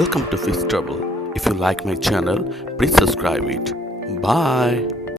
Welcome to Feastravel. If you like my channel, please subscribe it. Bye.